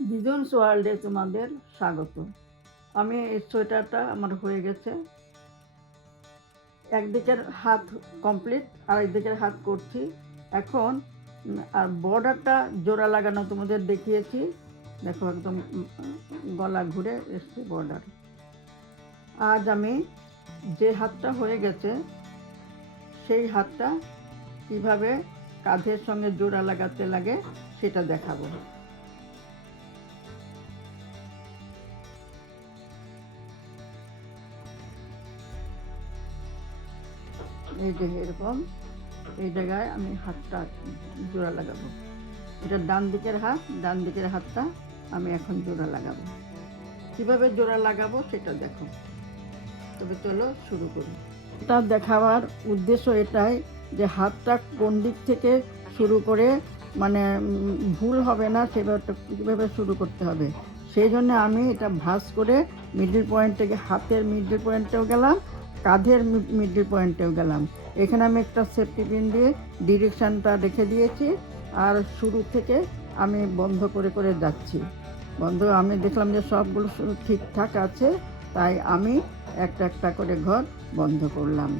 বিজন্স ওয়ার্ল্ডে তোমাদের স্বাগত। আমি এই সোয়েটারটা আমার হয়ে গেছে। একদিকের হাত কমপ্লিট আর একদিকের হাত করছি। এখন আর বর্ডারটা জোড়া লাগানো তোমাদের দেখিয়েছি। দেখো একদম গলা ঘুরে এসছে বর্ডার আজ আমি যে হাতটা হয়ে গেছে, সেই হাতটা কীভাবে কাঁধের সঙ্গে জোড়া লাগাতে লাগে সেটা দেখাবো। এই যে এরকম, এই জায়গায় আমি হাতটা জোড়া লাগাবো। এটা ডান দিকের হাত, ডান দিকের হাতটা আমি এখন জোড়া লাগাবো। কীভাবে জোড়া লাগাবো সেটা দেখো। তবে চলো শুরু করি। এটা দেখাবার উদ্দেশ্য এটাই যে হাতটা কোন দিক থেকে শুরু করে মানে ভুল হবে না সেভাবে কীভাবে শুরু করতে হবে। সেই জন্য আমি এটা ভাঁজ করে মিডল পয়েন্ট থেকে হাতের মিডল পয়েন্টেও গেলাম কাঁধের মিডল পয়েন্টে গেলাম। এখানে আমি একটা সেফটি পিন দিয়ে ডিরেকশানটা রেখে দিয়েছি আর শুরু থেকে আমি বন্ধ করে করে যাচ্ছি। বন্ধ, আমি দেখলাম যে সবগুলো ঠিকঠাক আছে, তাই আমি একটা একটা করে ঘর বন্ধ করলাম।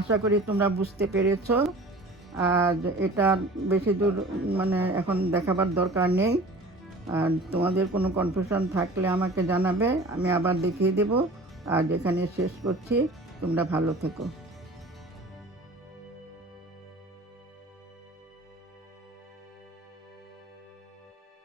আশা করি তোমরা বুঝতে পেরেছ। আর এটা বেশি দূর মানে এখন দেখাবার দরকার নেই। আর তোমাদের কোনো কনফিউশন থাকলে আমাকে জানাবে, আমি আবার দেখিয়ে দেব। আর যেখানে শেষ করছি, তোমরা ভালো থেকো।